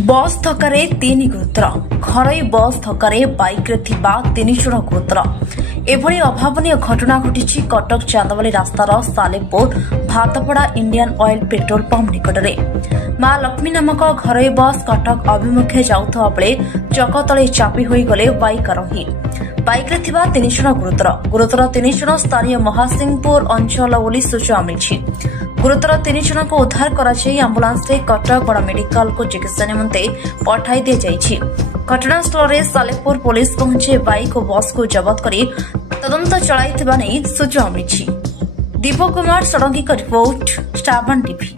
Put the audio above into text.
बस धक्कारे तीन गुरुतर घरोई बस धक्कारे बाइक तीन जन गुरुतर एभली अभावनीय घटना घटी कटक चांदवाली रास्तार Salepur Bhatpada Indian oil petrol pump निकटरे मां लक्ष्मी नामक घरोई बस कटक अभिमुखे जाउथबा बेले चक तले चापी होई गले बाइक आरोही बाइक तीन जन गुरुतर तीन जन स्थानीय महासिंहपुर अंचल बोली सूचना मिली गुरुतर तीन जन को उद्धार कर आंबुलांस कटक बड़ मेडिकल को चिकित्सा निमंते पठाई दि जाइछि। घटनास्थल में सालेपुर पुलिस पहुंचे बाइक और बस को जबत कर तदंत चलाइथिबा नै सूचना मिली। दीपक कुमार षडंगी का रिपोर्ट, स्टार 1 टीवी।